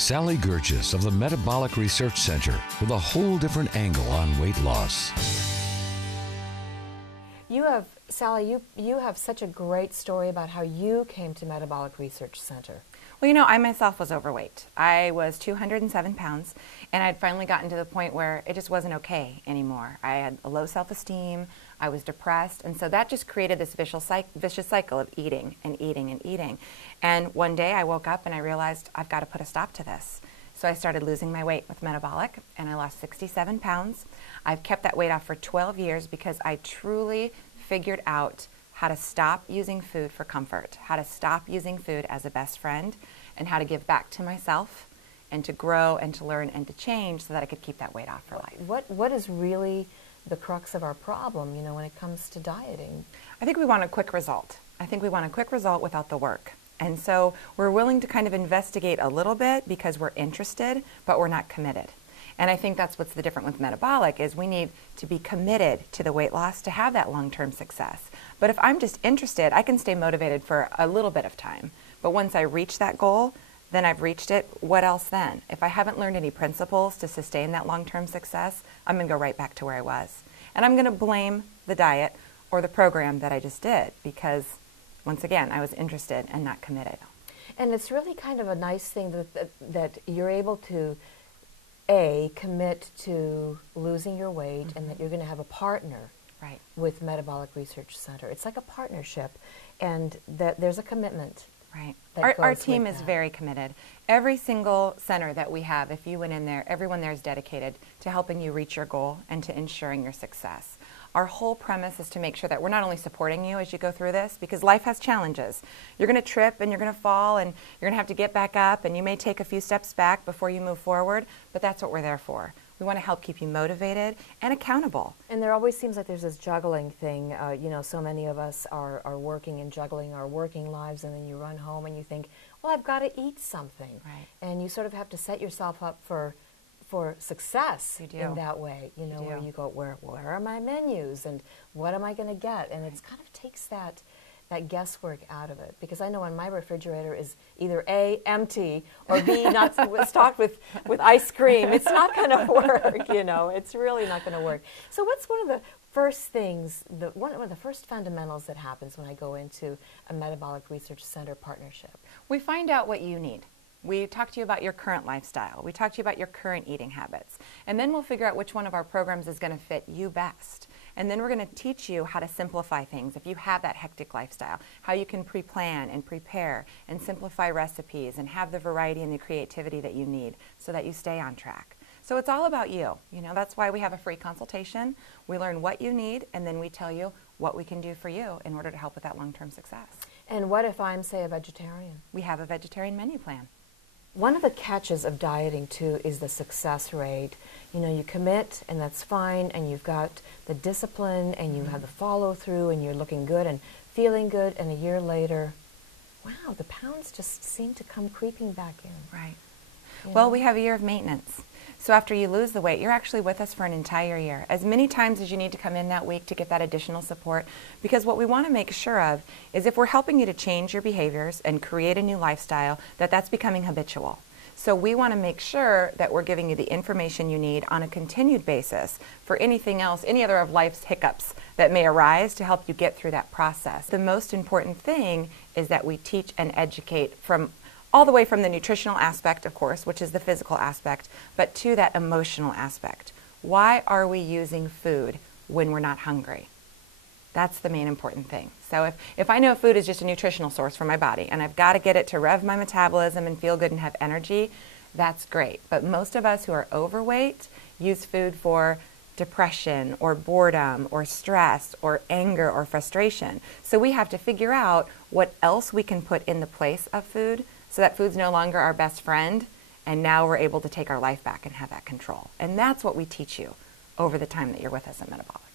Sally Goerges of the Metabolic Research Center with a whole different angle on weight loss. Sally, you have such a great story about how you came to Metabolic Research Center. Well, you know, I myself was overweight. I was 207 pounds, and I'd finally gotten to the point where it just wasn't okay anymore. I had a low self-esteem, I was depressed, and so that just created this vicious cycle of eating and eating and eating. And one day I woke up and I realized I've got to put a stop to this. So I started losing my weight with Metabolic, and I lost 67 pounds. I've kept that weight off for 12 years because I truly figured out how to stop using food for comfort, how to stop using food as a best friend, and how to give back to myself and to grow and to learn and to change so that I could keep that weight off for life. What is really the crux of our problem, you know, when it comes to dieting? I think we want a quick result. I think we want a quick result without the work. And so we're willing to kind of investigate a little bit because we're interested, but we're not committed. And I think that's what's the difference with Metabolic is we need to be committed to the weight loss to have that long-term success. But if I'm just interested, I can stay motivated for a little bit of time. But once I reach that goal, then I've reached it. What else then? If I haven't learned any principles to sustain that long-term success, I'm going to go right back to where I was. And I'm going to blame the diet or the program that I just did because, once again, I was interested and not committed. And it's really kind of a nice thing that you're able to commit to losing your weight, and that you're going to have a partner with Metabolic Research Center. It's like a partnership, and that there's a commitment. Right. Our team is very committed. Every single center that we have, if you went in there, everyone there is dedicated to helping you reach your goal and to ensuring your success. Our whole premise is to make sure that we're not only supporting you as you go through this, because life has challenges. You're going to trip and you're going to fall and you're going to have to get back up and you may take a few steps back before you move forward, but that's what we're there for. We want to help keep you motivated and accountable. And there always seems like there's this juggling thing. You know, so many of us are working and juggling our working lives, and then you run home and you think, well, I've got to eat something. Right. And you sort of have to set yourself up for success in that way, you know, where you go, where are my menus and what am I going to get? And it kind of takes that guesswork out of it, because I know when my refrigerator is either A, empty, or B, not stocked with ice cream, it's not going to work, you know, it's really not going to work. So what's one of the first things, one of the first fundamentals that happens when I go into a Metabolic Research Center partnership? We find out what you need. We talk to you about your current lifestyle. We talk to you about your current eating habits. And then we'll figure out which one of our programs is going to fit you best. And then we're going to teach you how to simplify things if you have that hectic lifestyle, how you can pre-plan and prepare and simplify recipes and have the variety and the creativity that you need so that you stay on track. So it's all about you. You know, that's why we have a free consultation. We learn what you need, and then we tell you what we can do for you in order to help with that long-term success. And what if I'm, say, a vegetarian? We have a vegetarian menu plan. One of the catches of dieting, too, is the success rate. You know, you commit, and that's fine, and you've got the discipline, and you have the follow-through, and you're looking good and feeling good, and a year later, wow, the pounds just seem to come creeping back in. Right. Well, we have a year of maintenance. So after you lose the weight, you're actually with us for an entire year, as many times as you need to come in that week to get that additional support, because what we want to make sure of is if we're helping you to change your behaviors and create a new lifestyle, that's becoming habitual. So we want to make sure that we're giving you the information you need on a continued basis for anything else, any other of life's hiccups that may arise to help you get through that process. The most important thing is that we teach and educate from all the way from the nutritional aspect, of course, which is the physical aspect, but to that emotional aspect. Why are we using food when we're not hungry? That's the main important thing. So if I know food is just a nutritional source for my body and I've got to get it to rev my metabolism and feel good and have energy, that's great. But most of us who are overweight use food for depression or boredom or stress or anger or frustration. So we have to figure out what else we can put in the place of food so that food's no longer our best friend, and now we're able to take our life back and have that control. And that's what we teach you over the time that you're with us at Metabolic.